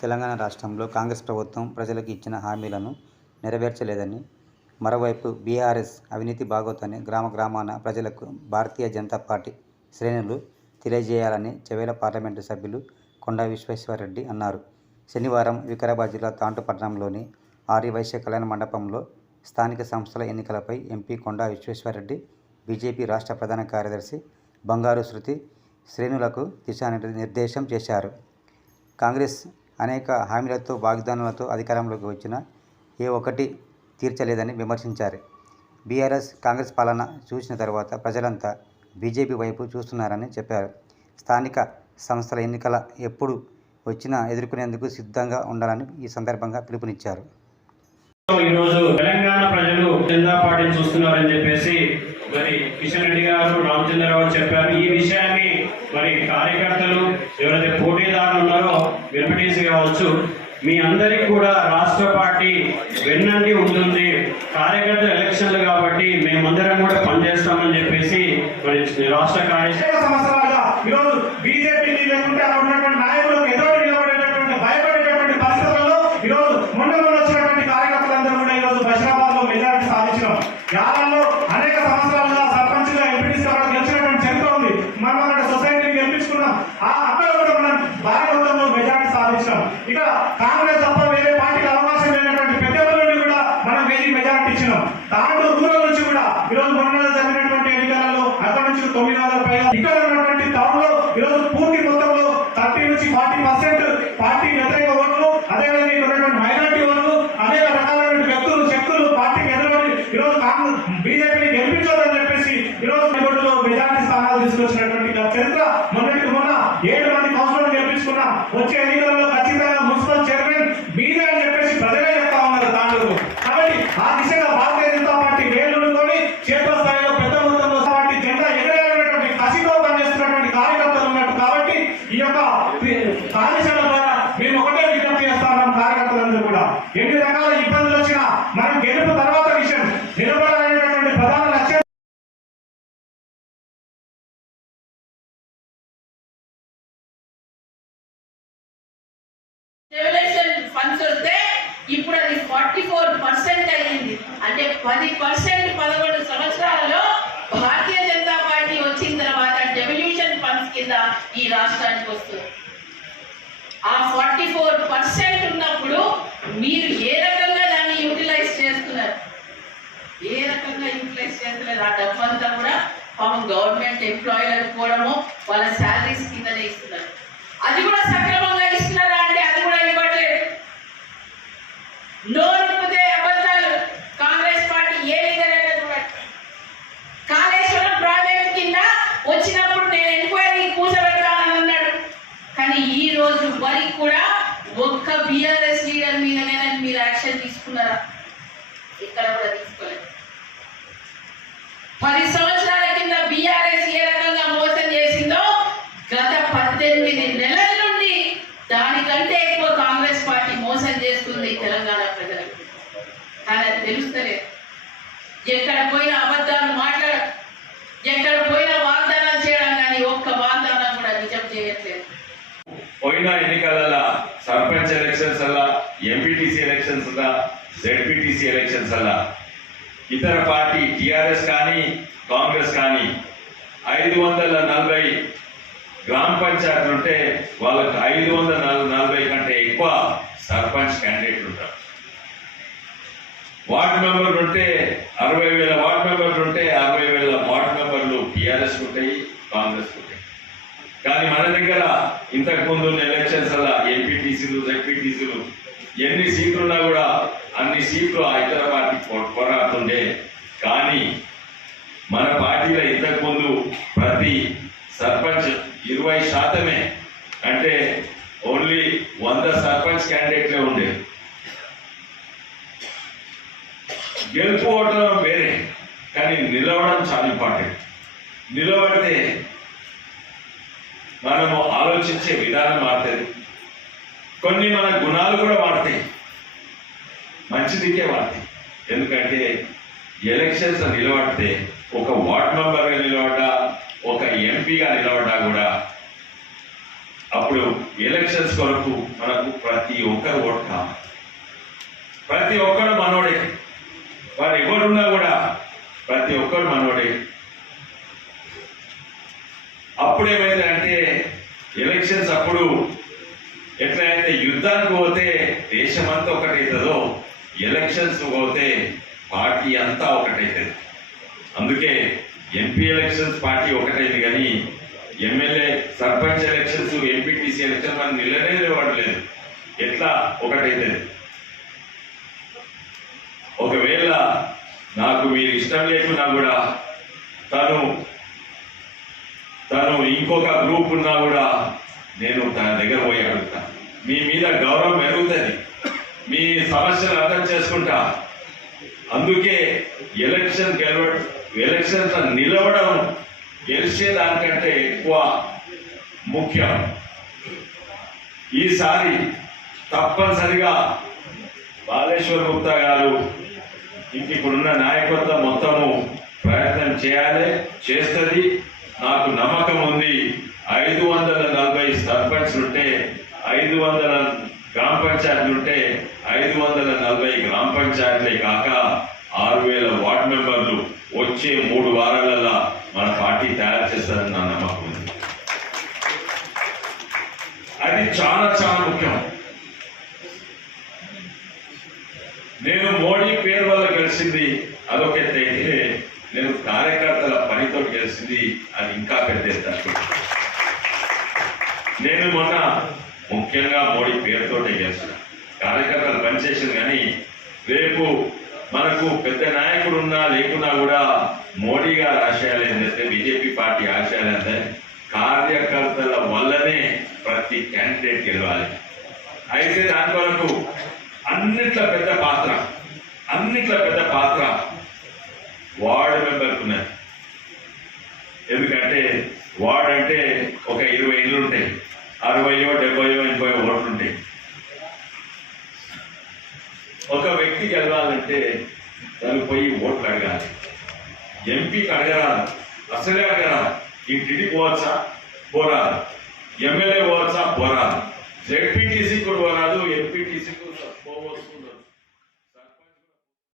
తెలంగాణ రాష్ట్రంలో కాంగ్రెస్ ప్రభుత్వం ప్రజలకు ఇచ్చిన హామీలను నెరవేర్చలేదని మరోవైపు బీఆర్ఎస్ అవినీతి బాగోతని గ్రామ గ్రామాన ప్రజలకు భారతీయ జనతా పార్టీ శ్రేణులు తెలియజేయాలని చెవేల పార్లమెంటు సభ్యులు కొండా విశ్వేశ్వరరెడ్డి అన్నారు. శనివారం వికారాబాద్ జిల్లా తాంటుపట్నంలోని ఆర్యవైశ్య ఆర్య వైశ్య కళ్యాణ మండపంలో స్థానిక సంస్థల ఎన్నికలపై ఎంపీ కొండా విశ్వేశ్వరరెడ్డి బీజేపీ రాష్ట్ర ప్రధాన కార్యదర్శి బంగారు శృతి శ్రేణులకు దిశానిర్దేశం చేశారు. కాంగ్రెస్ అనేక హామీలతో వాగ్దానాలతో అధికారంలోకి వచ్చిన ఏ ఒక్కటి తీర్చలేదని విమర్శించారు. బీఆర్ఎస్ కాంగ్రెస్ పాలన చూసిన తర్వాత ప్రజలంతా బీజేపీ వైపు చూస్తున్నారని చెప్పారు. స్థానిక సంస్థల ఎన్నికల ఎప్పుడు వచ్చినా ఎదుర్కొనేందుకు సిద్ధంగా ఉండాలని ఈ సందర్భంగా పిలుపునిచ్చారు. ఈరోజు తెలంగాణ ప్రజలు జనతా పార్టీని చూస్తున్నారని చెప్పేసి మరి కిషన్ రెడ్డి గారు రామచంద్రరావు చెప్పారు. ఈ విషయాన్ని మరి కార్యకర్తలు కావచ్చు. మీ అందరికి కూడా రాష్ట్ర పార్టీ వెన్నంటి ఉంటుంది. కార్యకర్త ఎలక్షన్లు కాబట్టి మేమందరం కూడా పనిచేస్తామని చెప్పేసి మరి రాష్ట్ర కార్య సంవత్సరాలుగా ఈరోజు బీజేపీ లేకుంటే నాయకులకు ఎదురు నిలబడేటటువంటి భయపడేటటువంటి పరిస్థితుల్లో ఈరోజు మొన్న వచ్చినటువంటి కార్యకర్తలందరూ కూడా ఈరోజు బషీరాబాద్లో మెజారిటీ సాధించడం యాదల్లో అనేక సంవత్సరాలుగా సర్పంచ్గా ఎంపీటీసీ అక్కడ గెలిచినటువంటి చరిత్ర ఉంది మనం అక్కడ సొసైటీని గెలిపించుకున్నాం ఆ అక్కడ కూడా మనం భారీ మొత్తంలో మెజారిటీ సాధించాం ఇక కాంగ్రెస్ తప్ప వేరే పార్టీకి అవకాశం లేనటువంటి పెద్దల నుండి కూడా మనం వేది మెజారిటీ ఇచ్చినాం తాండూ రూరల్ నుంచి కూడా ఈరోజు మొన్న జరిగినటువంటి ఎన్నికలలో అక్కడ నుంచి తొమ్మిది వందల పైగా ఇక్కడ ఉన్నటువంటి టౌన్లో ఈరోజు పూర్తి మొత్తంలో థర్టీ నుంచి ఫార్టీ పర్సెంట్ పార్టీ వ్యతిరేక ఓట్లు అదేవిధంగా ఇక్కడ ఉన్నటువంటి మైనార్టీ ఓట్లు అనేక రకాలైన వ్యక్తులు శక్తులు పార్టీకి ఎదురవని ఈరోజు కాంగ్రెస్ బీజేపీని గెలిపించదని చెప్పేసి ఈరోజు మెజార్టీ స్థానాలు తీసుకొచ్చినటువంటి ఈ చరిత్ర మొన్నటికి మొన్న ఏడు మంది కౌన్సిలర్లు గెలిపించుకున్న వచ్చే ఎన్నికలలో ఖచ్చితంగా మున్సిపల్ చైర్మన్ మీరే అని చెప్పేసి ప్రజలే చెప్తా ఉన్నారు తాండూరు కాబట్టి ఆ దిశగా భారతీయ జనతా పార్టీ వేలుకొని క్షేత్రస్థాయిలో పెద్ద మొత్తంలో పార్టీ జెండా ఎగరేయాలనేటువంటి కసితో పనిచేస్తున్నటువంటి కార్యకర్తలు ఉన్నట్టు కాబట్టి ఈ యొక్క కార్యశాల ద్వారా మేము ఒకటే విజ్ఞప్తి చేస్తాం కార్యకర్తలందరూ కూడా ఎన్ని రకాల ఇబ్బందులు వచ్చినా మనం గెలుపు తర్వాత విషయం నిలబడాలనేటువంటి ప్రధాన లక్ష్యం ఫండ్స్ వస్తే ఇప్పుడు అది ఫార్టీ ఫోర్ పర్సెంట్ అయ్యింది. అంటే పది పర్సెంట్ పదకొండు సంవత్సరాలలో భారతీయ జనతా పార్టీ వచ్చిన తర్వాత డెవల్యూషన్ ఫండ్స్ కింద ఈ రాష్ట్రానికి వస్తుంది. ఆ ఫార్టీ ఫోర్ పర్సెంట్ ఉన్నప్పుడు మీరు ఏ రకంగా దాన్ని యూటిలైజ్ చేస్తున్నారు ఏ రకంగా యూటిలైజ్ చేస్తున్నారు ఆ డబ్బంతా కూడా పాపం ఎంప్లాయీలకు వాళ్ళ శాలరీస్ కిందనే ఇస్తున్నారు అది కూడా సక్రమంగా ఇస్తున్నారా అంటే అది కూడా ఇవ్వట్లేదు. నోరుకుతే అబద్ధాలు. కాంగ్రెస్ పార్టీ ఏ విధంగా చూడండి కాళేశ్వరం ప్రాజెక్ట్ కింద వచ్చినప్పుడు నేను ఎంక్వైరీ కూర్చోబెట్టాలని అన్నాడు. కానీ ఈ రోజు వరకు కూడా ఒక్క బిఆర్ఎస్ లీడర్ మీదనే మీరు యాక్షన్ తీసుకున్నారా? ఇక్కడ కూడా తీసుకోలేదు. పది సంవత్సరాలు కింద బీఆర్ఎస్ ఏ రకంగా మోసం చేసిందో గత పద్దెనిమిది నెలల నుండి దానికంటే ఎక్కువ కాంగ్రెస్ పార్టీ మోసం చేస్తుంది తెలంగాణ ప్రజలకు. కానీ అది తెలుస్తలేదు ఎక్కడ పోయినా అబద్ధాలు మాట్లాడ ఎక్కడ పోయినా వాగ్దానాలు చేయడం కానీ ఒక్క వాగ్దానం కూడా నిజం చేయట్లేదు. పోయిన ఎన్నికలలో సర్పంచ్ ఎలక్షన్స్ అలా ఎంపీటీసీ ఎలక్షన్స్ అలా జెడ్పీటీసీ ఎలక్షన్స్ అలా ఇతర పార్టీ టిఆర్ఎస్ కానీ కాంగ్రెస్ కానీ ఐదు వందల నలభై గ్రామ పంచాయతీలు ఉంటే వాళ్ళకి ఐదు వందల ఎక్కువ సర్పంచ్ క్యాండిడేట్లు ఉంటారు. వార్డు మెంబర్లు ఉంటే అరవై వేల వార్డు మెంబర్లు ఉంటే అరవై వేల వార్డు మెంబర్లు టీఆర్ఎస్ ఉంటాయి కాంగ్రెస్ ఉంటాయి. కానీ మన దగ్గర ఇంతకుముందు ఉన్న ఎలక్షన్స్ అలా ఎంపీటీసీలు జెడ్పీటీసీలు ఎన్ని సీట్లు ఉన్నా కూడా అన్ని సీట్లు ఆ ఇతర పార్టీ పోరాడుతుండే. కానీ మన పార్టీలో ఇంతకు ముందు ప్రతి సర్పంచ్ ఇరవై శాతమే అంటే ఓన్లీ వంద సర్పంచ్ క్యాండిడేట్లే ఉండే. గెలుపు ఓటం వేరే కానీ నిలవడం చాలా ఇంపార్టెంట్ నిలబడితే మనము ఆలోచించే విధానం మారుతుంది. కొన్ని మన గుణాలు కూడా మారుతాయి. మంచిదికే మారుతాయి. ఎందుకంటే ఎలక్షన్స్ నిలబడితే ఒక వార్డ్ మెంబర్గా నిలబడ్డా ఒక ఎంపీగా నిలబడ్డా కూడా అప్పుడు ఎలక్షన్స్ కొరకు మనకు ప్రతి ఒక్కరు ఓటు కావాలి. ప్రతి ఒక్కరు మనోడే. వారు ఎవరున్నా కూడా ప్రతి ఒక్కరు మనోడే. అప్పుడు ఏమైందంటే ఎలక్షన్స్ అప్పుడు ఎట్లయితే యుద్ధానికి పోతే దేశమంతా ఒకటైతుందో ఎలక్షన్స్ పోతే పార్టీ అంతా ఒకటైతుంది. అందుకే ఎంపీ ఎలక్షన్స్ పార్టీ ఒకటైంది కానీ ఎంపీటీసీ ఎలక్షన్ మనం నిలనే నిలబడలేదు ఎట్లా? ఒకటైతే ఒకవేళ నాకు మీరు ఇష్టం లేకున్నా కూడా తను తను ఇంకొక గ్రూప్ ఉన్నా కూడా నేను తన దగ్గర పోయి అడుగుతా. మీ మీద గౌరవం పెరుగుతుంది. మీ సమస్యలు అర్థం చేసుకుంటా. అందుకే ఎలక్షన్ గెలవ ఎలక్షన్ నిలవడం గెలిచే దానికంటే ఎక్కువ ముఖ్యం. ఈసారి తప్పనిసరిగా బాలేశ్వర్ గుప్తా గారు ఇంక ఇప్పుడున్న నాయకత్వం మొత్తము ప్రయత్నం చేయాలి చేస్తుంది. నాకు నమ్మకం ఉంది. ఐదు వందల నలభై సర్పంచ్లుంటే ఐదు వందల గ్రామ పంచాయతీలు ఉంటే ఐదు వందల నలభై గ్రామ పంచాయతీలే కాక ఆరు వేల వార్డు మెంబర్లు వచ్చే మూడు వారాలలో మన పార్టీ తయారు చేస్తారని నా నమ్మకం ఉంది. చాలా చాలా ముఖ్యం. నేను మోడీ పేరు వల్ల గెలిచింది అదొక అయితే నేను కార్యకర్తల పనితో గెలిచింది అది ఇంకా పెద్ద నేను మొన్న ముఖ్యంగా మోడీ పేరుతోటే గెలిచిన. కార్యకర్తలు పనిచేసింది కానీ రేపు మనకు పెద్ద నాయకుడు ఉన్నా లేకున్నా కూడా మోడీ గారి ఆశయాలు ఏంటంటే బీజేపీ పార్టీ ఆశయాలు ఏంటంటే కార్యకర్త ప్రతి క్యాండిడేట్ గెలవాలి. అయితే దాని వరకు అన్నిట్ల పెద్ద పాత్ర అన్నిట్ల పెద్ద పాత్ర వార్డ్ మెంబర్కి ఉన్నది. ఎందుకంటే వార్డ్ అంటే ఒక ఇరవై ఇళ్ళు ఉంటాయి. అరవయో డెబ్బయో ఎనభై ఓట్లు ఉంటాయి. ఒక వ్యక్తి గెలవాలంటే తను పోయి ఓట్లు అడగాలి. ఎంపీకి అడగరాదు. అసలే అడగరాదు. ఇంటికి పోవచ్చా? పోరాదు. ఎమ్మెల్యే పోవచ్చా పోరాదు జెడ్పీటీసీ కూడా పోరాదు ఎంపీటీసీ కూడా పోవచ్చు